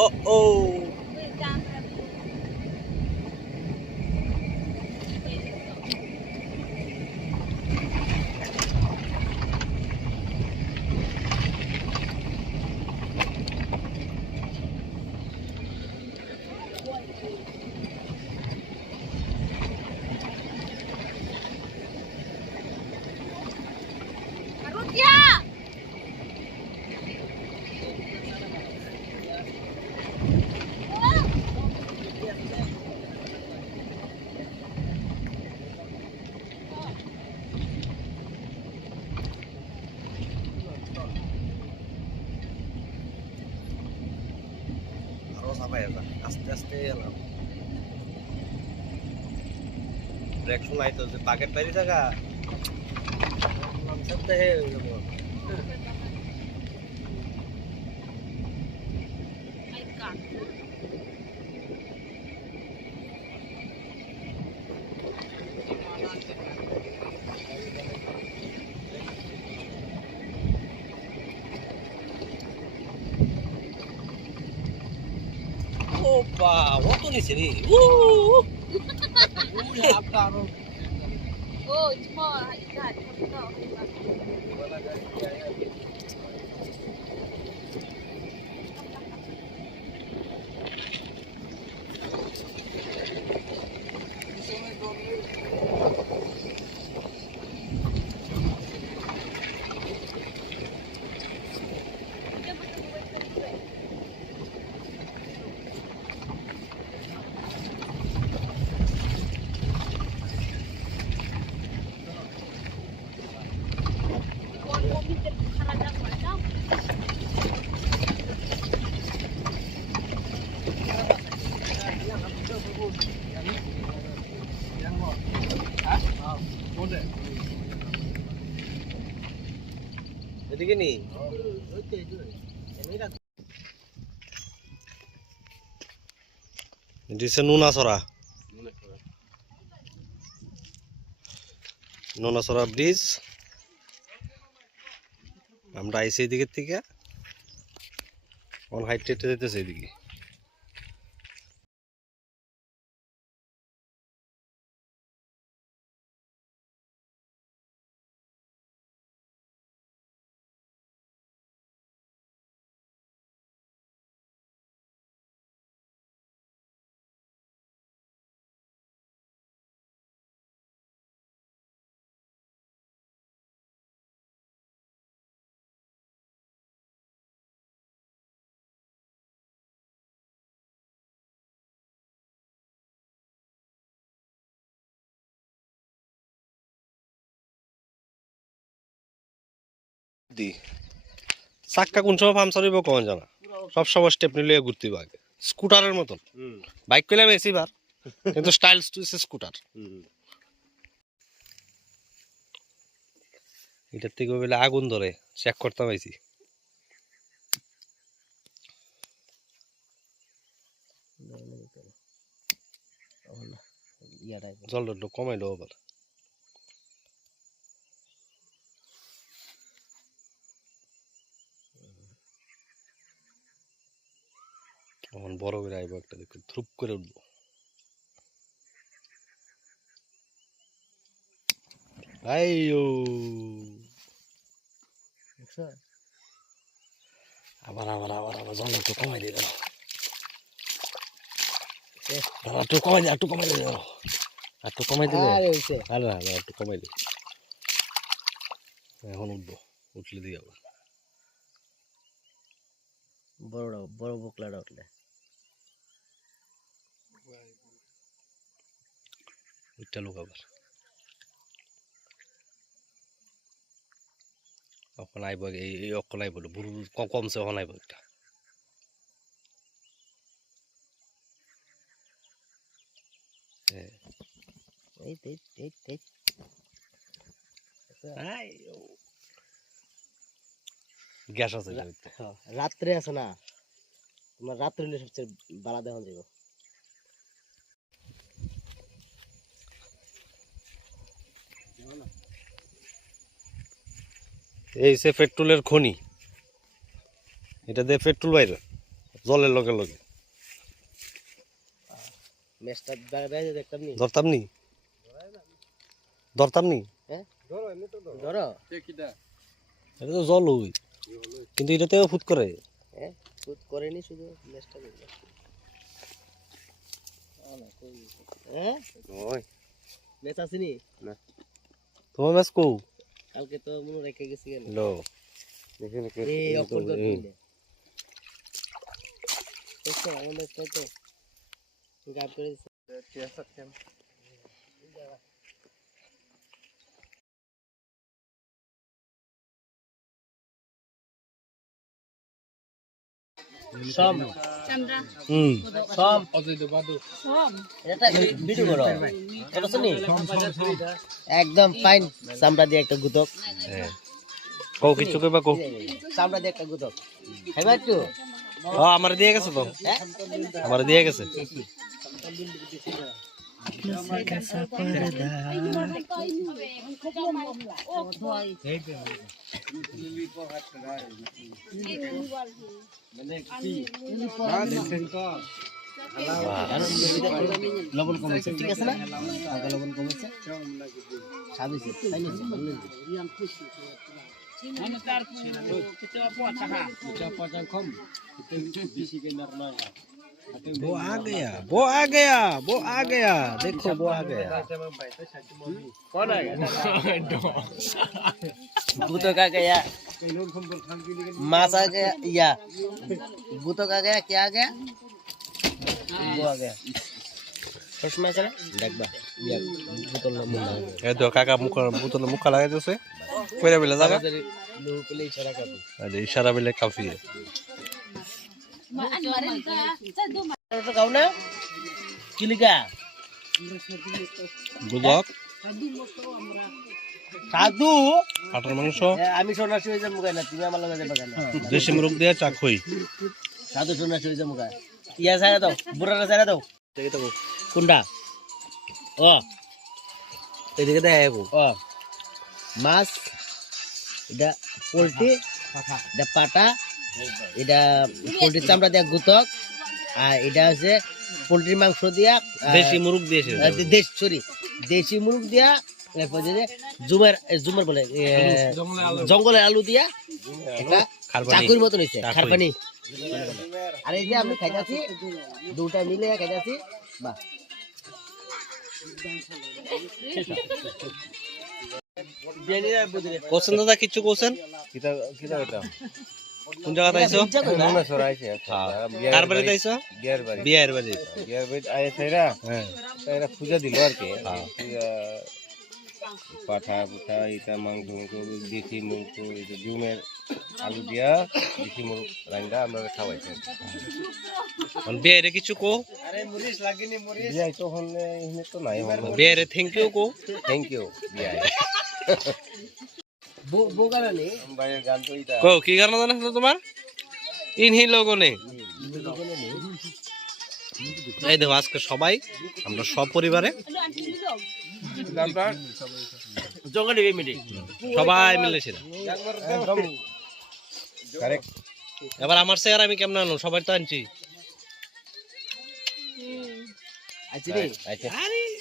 Oh. আস্তে আস্তে এলাম ব্রেক শোনাই তো যে বাকেট বাইরে থাকা সবটা হে Opa, what on is it? Woo! Oh, it's more like that. এদিকে নি দিছে নুনাছড়া ব্রিজ আমরা আইছি এদিকের থেকে অন হাইট হেঁটে যেতেছে এদিকে চাক্কা কোন সময় পাংচার হইব কখন জানা সব সময় স্টেপ নিলে ঘুরতে আগে স্কুটারের মতন বাইক পেলে বেশি বার কিন্তু স্টাইল স্কুটার এটার থেকে বলে আগুন ধরে চেক করতে পাইছি জলটা একটু কমাইলো আবার তখন বড় করে আইব একটা দেখো ধূপ করে উঠবো আইয়ো আবার আবার আবার আবার জল একটু কমাই দিয়ে দাও একটু কমাই দিয়ে একটু কমাই দিয়ে দাও একটু কমাই দিলে আরে না একটু কমাই দিই এখন উঠবো উঠলে দিয়ে আবার বড় বকলাটা উঠলে ওইটা লোক আবার এখন আইব এই অকল আইব বুড়ো কমছে এখন আইব একটা গ্যাস আছে রাত্রে আছে না তোমার রাত্রে হলে সবচেয়ে বালা দেওয়া যাবে এই সে পেট্রোলের খনি এটা দিয়ে পেট্রোল বাইরে জলের লগে লগে মেশটা বাইরে দেখতাম নি ধরতাম নি ধরতাম নি হ্যাঁ ধরো এটা তো জল হই কিন্তু এটাতেও ফুট করে হ্যাঁ শুট করেনি শুধু মেশটা দেখবে হ্যাঁ ওই মেশ আসেনি তোমার ম্যাচ কো কালকে তো মনে রেখে গেছি কেন লো এই অপর গত মিলে দেখছো আমাদের তো গাব করে দিছে সম চামড়া সম সব এটা ভিডিও করো করছ নি একদম ফাইন চামড়া দিয়ে একটা গুতক হ্যাঁ কও কিছু কইবা কও চামড়া দিয়ে একটা গুতক খাইবা একটু ও আমার দিয়ে গেছে তো হ্যাঁ আমার দিয়ে গেছে লবণ কমেছে ঠিক আছে না আগে লবণ কমেছে ছাবিছে তাই না वो आ गया वो आ गया वो आ गया देखो वो आ गया कौन आ गया भूतों का गया मास आ गया या भूतों का गया क्या आ गया वो आ गया चश्मा चला देखबा या भूतों ना मुंह ए दो काका मुख बोतल मुख लगा देছে কইরা বেলা জায়গা लोग के लिए इशारा कर दो আরে ইশারা বেলে কাফি anh mà đến ta chắc đâu mà तो कहू ना किलिका গুদক সাধু কাটার মাংস আমি সন্ন্যাসী হয়ে যাবো না তুমি আমার লগে যাবে কেন দেশি মুরগ দিয়ে চা খই সাধু সন্ন্যাসী হয়ে যাবো ইয়া সারা দাও বুড়াটা সারা দাও কোনটা ও এদিকে দেয় ও মাছ এটা পোলট্রি এটা পাটা এটা পোলট্রির চামড়া দিয়া গুতক আর এটা হচ্ছে পোলট্রির মাংস দিয়া দেশি মুরগ দিয়েছে দেশি মুরগ দিয়া এরপর যে জুমার বলে জঙ্গলের আলু দিয়া একটা চাকুর মতন হয়েছে খারপানি আর এই যে আমি খাইতেছি দুটা মিলে খাইতেছি বাহ কোসেন দাদা কিছু কোসেন কোন জায়গা আইছো কার বাড়িতে আইছো বিয়ের বাড়ি হ্যাঁ পূজা দিল আর কি পাঠা পুঠা এটা মাংস দেশি মুরগ জুমের আলু দিয়া দেশি মুরগ রান্না আমরা খাওয়াইছি বিয়ের কিছু কো বিয়াই তো হলে এখানে তো নাই বিয়ের থ্যাংক ইউ কো থ্যাংক ইউ বিয়াই বোগালা নেই বাইরের গান তো এটা কো কি গান জানো তোমার ইনহি লগনে এই দেখো আজকে সবাই আমরা সপরিবারে জঙ্গলে মিলে সবাই মিলেছিলাম একদম কারেক্ট এবার আমার চেয়ার আমি কেমন আনলাম সবাই তো আনছি আচ্ছা রে আচ্ছা আরে